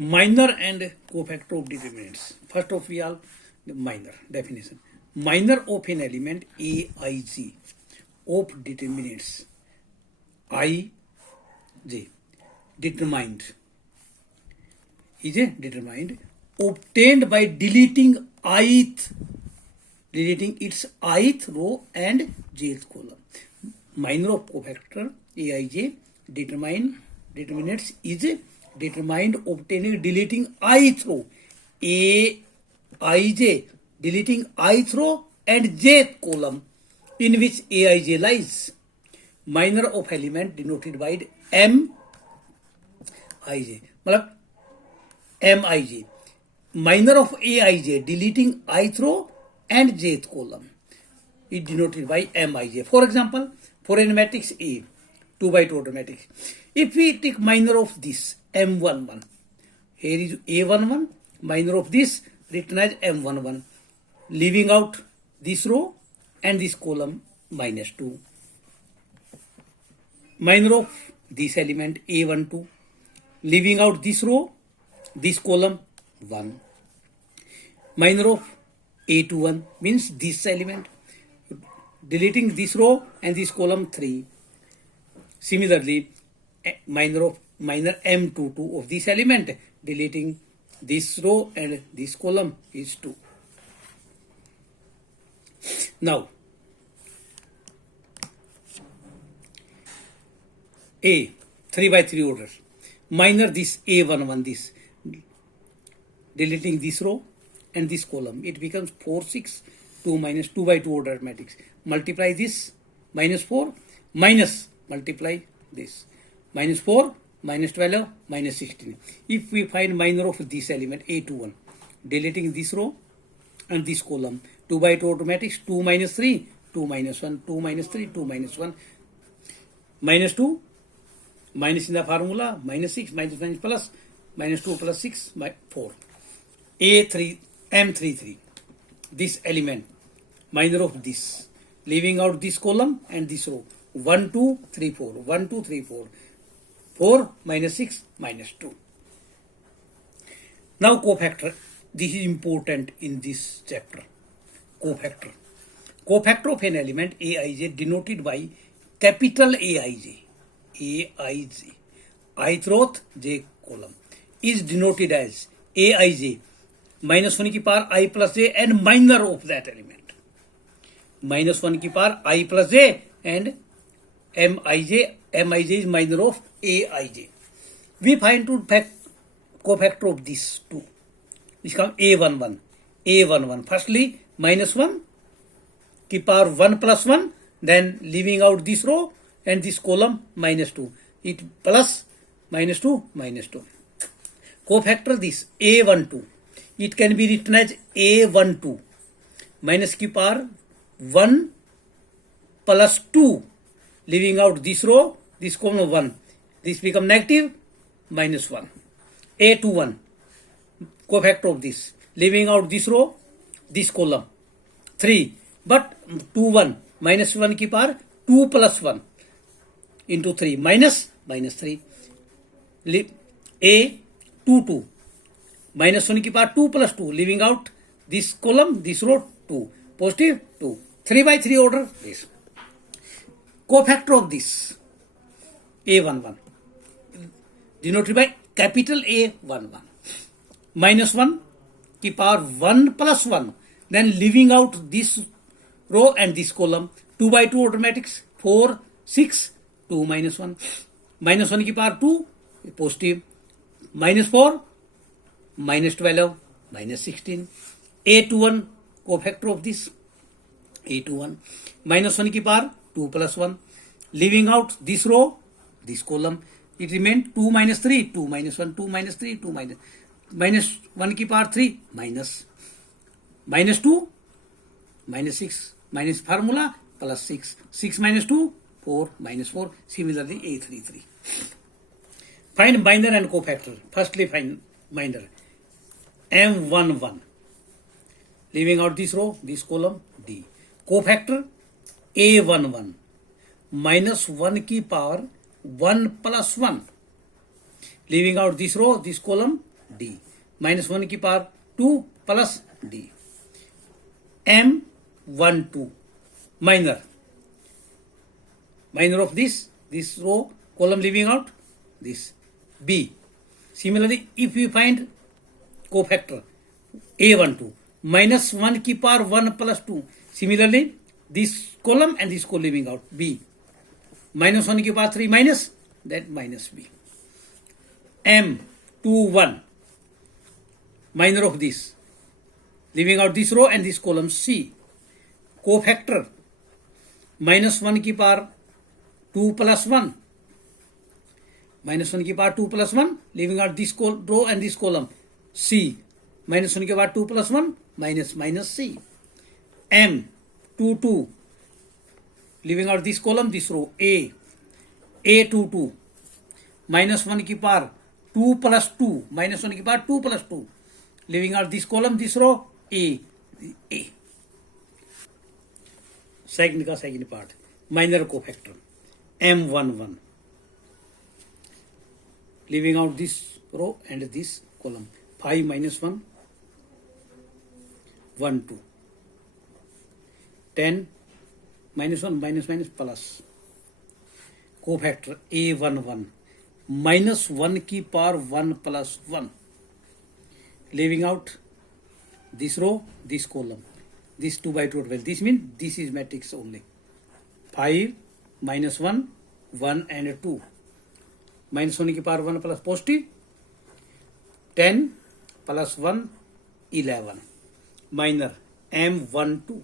Minor and cofactor of determinants. First of all, the minor definition. Minor of an element Aij of determinants Ij determined is a determined obtained by deleting its ith row and jth column. Minor of cofactor Aij determinants is determined obtaining deleting ith row Aij deleting ith row and jth column in which Aij lies. Minor of element denoted by Mij मतलब Mij. Minor of Aij deleting ith row and jth column is denoted by Mij. For example, for a matrix A, 2 by 2 matrix, if we take minor of this M11, here is A11, minor of this written as M11, leaving out this row and this column -2. Minor of this element A12, leaving out this row, this column 1. Minor of A21 means this element, deleting this row and this column 3. Similarly, minor M22 of this element, deleting this row and this column is 2. Now, A 3 by 3 order. Minor this A11, this deleting this row and this column, it becomes 4 6 2 minus 2 by 2 order matrix. Multiply this -4 minus multiply this -4 -12 -16. If we find minor of this element A21, deleting this row and this column, 2 by 2 matrix, 2 minus 3 2 minus 1 2 minus 3 2 minus 1 -2 minus in the formula -6 minus plus -2 plus 6 4. A3 M33, this element, minor of this, leaving out this column and this row, 1 2 3 4 1 2 3 4 4 minus 6 minus 2. Now cofactor, this is important in this chapter. Cofactor of an element Aij denoted by capital Aij, ith row j column, is denoted as Aij -1 की power I plus j and minor of that element. -1 की power I plus j and Mij is minor of Aij. We find cofactor of these two. This comes A11. Firstly, -1 की power 1 plus 1, then leaving out this row and this column -2. It plus -2 -2. Cofactor this A12. It can be written as A12 minus की power 1 plus 2, leaving out this row, this column 1. This become negative -1. A21, cofactor of this, leaving out this row, this column 3. But 21 -1 की power 2 plus 1 into 3 -3. A22 -1 की power 2 plus 2, leaving out this column, this row 2, positive 2. 3 by 3 order this. Cofactor of this A11 denoted by capital A11. -1 की power 1 plus 1, then leaving out this row and this column, 2 by 2 order matrix, 4 6 2 -1. -1 की power 2 positive, -4 -12 -16. A21 cofactor of this A21, -1 की power 2 plus 1, leaving out this row, this column, it remained 2 minus 3 2 minus 1 2 minus 3 2 minus 1 की power 3 -2 -6 minus formula plus 6 6 minus 2 4 -4. Similarly A33. Find minor and cofactor. Firstly find minor M11, leaving out this row, this column D. Cofactor A11 -1 की power 1 plus 1, leaving out this row, this column D. Minus 1 की power 2 plus D. M12 minor of this row column leaving out this B. Similarly, if we find cofactor A12 minus 1 की power 1 plus 2, similarly this column and this column leaving out B. Minus 1 की power 3 minus, that minus B. M21 minor of this, leaving out this row and this column C. Cofactor minus 1 की power 2 plus 1, minus 1 की power 2 plus 1, leaving out this row and this column C. Minus 1 की power 2 plus 1 minus C. M22 leaving out this column, this row A. A22 minus 1 की power 2 plus 2, minus 1 की power 2 plus 2, leaving out this column, this row A. Second का second part, minor cofactor M11 leaving out this row and this column 5 minus 1 1 2 10 minus 1 minus plus. Cofactor A11 minus 1 की power 1 plus 1, leaving out this row, this column, this 2 by 2 12. This means this is matrix only. 5 minus 1 1 and 2, minus 1 की power 1 plus positive, 10 plus 1 11. Minor M12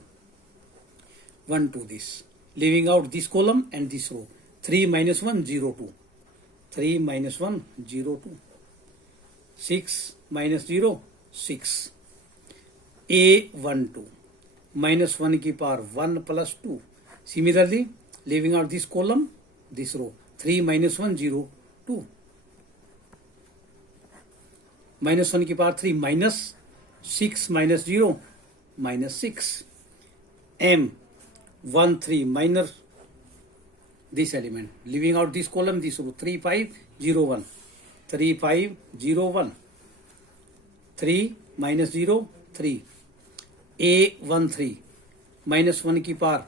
1 2 this, leaving out this column and this row. 3 minus 1 0 2, 3 minus 1 0 2, 6 minus 0 6. A12 minus 1 की power 1 plus 2. Similarly, leaving out this column, this row. 3 minus 1 0 2. Minus 1 की power 3 minus 6 minus 0 minus 6. M13 minor this element, leaving out this column, this row. 3 5 0 1, 3 5 0 1, 3 minus 0 3. A13 minus 1 की power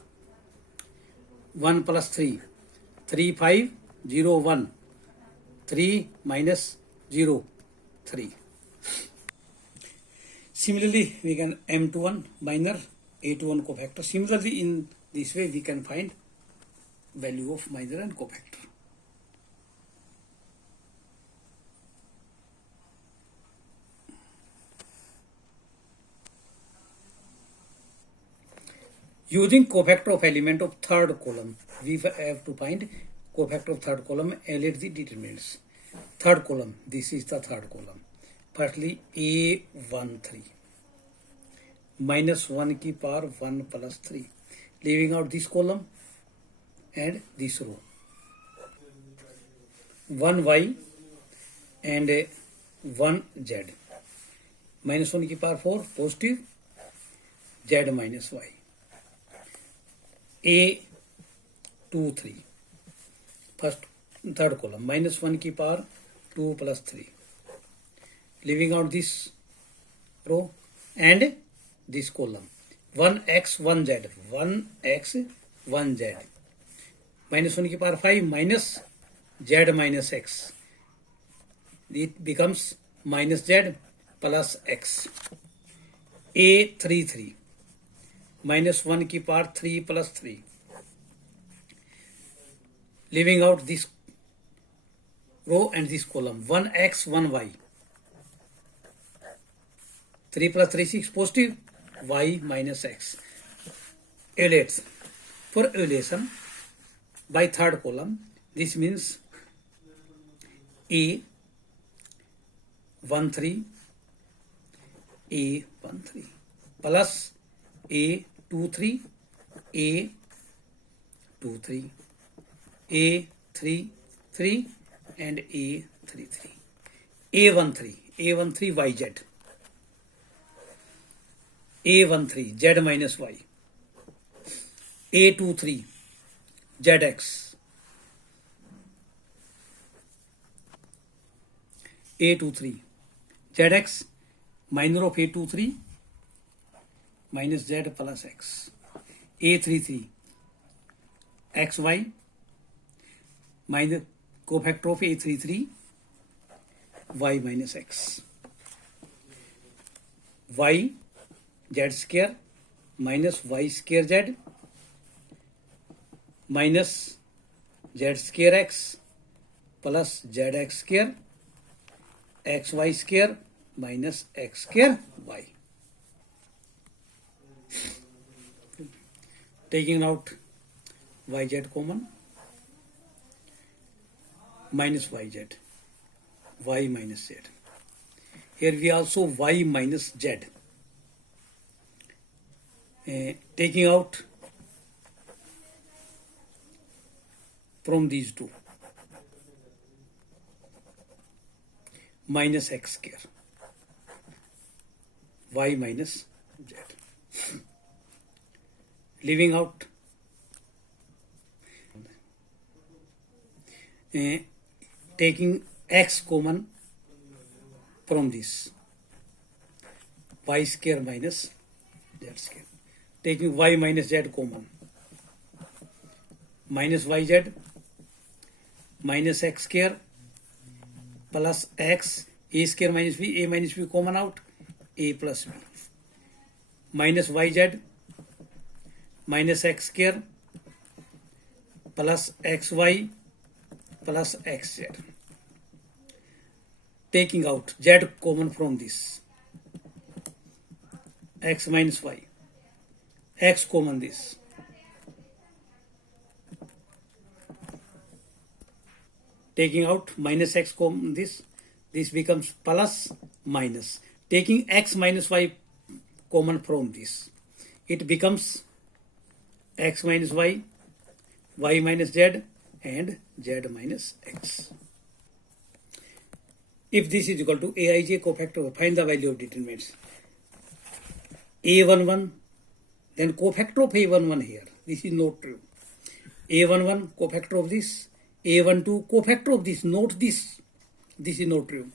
1 plus 3, 3 5 0 1, 3 minus 0 3. Similarly, we can M21 minor, A21 cofactor. Similarly, in this way we can find value of minor and cofactor. Using cofactor of element of third column, we have to find cofactor of third column and let the determinants. Third column, this is the third column. Firstly, A13 minus 1 की power 1 plus 3, leaving out this column and this row. 1y and 1z. Minus 1 की power 4 positive, z minus y. A23 first third column, minus 1 की power 2 plus 3, leaving out this row and this column. 1x 1z, 1x 1z. Minus 1 की power 5 minus z minus x, it becomes minus z plus x. A33 minus 1 की power 3 plus 3, leaving out this row and this column. 1x 1y, 3 plus 3 6 positive, y minus x. Evaluates. For evaluation by third column, this means A13 A13 plus A23 A23 A33 and A33. A13 yz, A13 z minus y, A23 zx, A23 zx minor of a23 minus z plus x, a33 xy minus cofactor of a33 y minus x, y z square minus y square z minus z square x plus zx square xy square minus x square y. Taking out yz common, minus yz, y minus z. Here we also y minus z. Taking out from these two, minus x square, y minus z. Leaving out taking x common from this, y square minus z square. Taking y minus z common, minus yz minus x square plus x, a square minus b, a minus b common out, a plus b, minus yz minus x square plus xy plus xz. Taking out z common from this, x minus y, x common this, taking out minus x common this becomes plus minus. Taking x minus y common from this, it becomes x minus y, y minus z, and z minus x. If this is equal to aij cofactor, find the value of determinants. A11, then cofactor of A11 here. This is not true. A11 cofactor of this, A12 cofactor of this, note this. This is not true.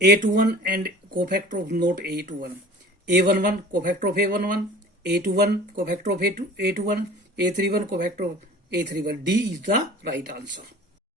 A21 and cofactor of note A21. A11 cofactor of A11, A21 cofactor of A21, A31 cofactor of A31. D is the right answer.